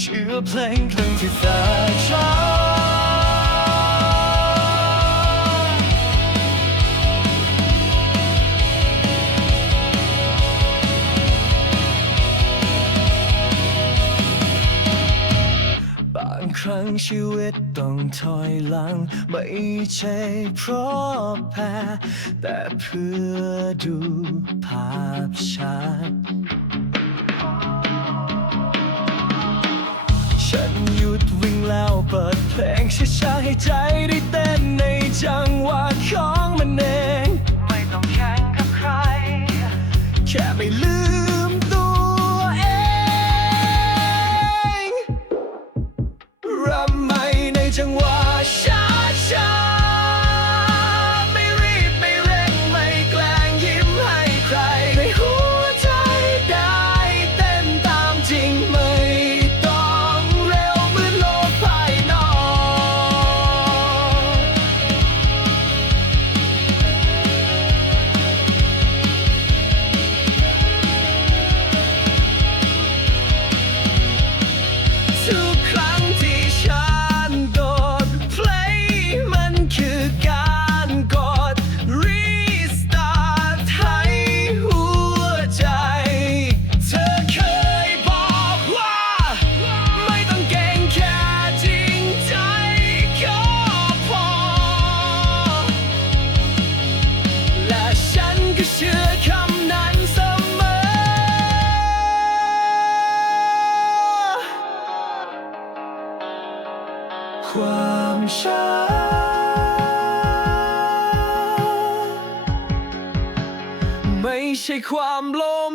เชื่อเพลงครั้งที่สาช้า ครั้งชีวิตต้องถอยหลัง ไม่ใช่เพราะแพ้ แต่เพื่อดูภาพชัดฉันหยุดวิ่งแล้วเปิดเพลงช้าๆให้ใจได้เต้นในจังหวะของมันเอง ไม่ต้องแข่งกับใคร แค่ไม่ลืม รำไม่ในจังหวะช้า ความช้า ไม่ใช่ความล้ม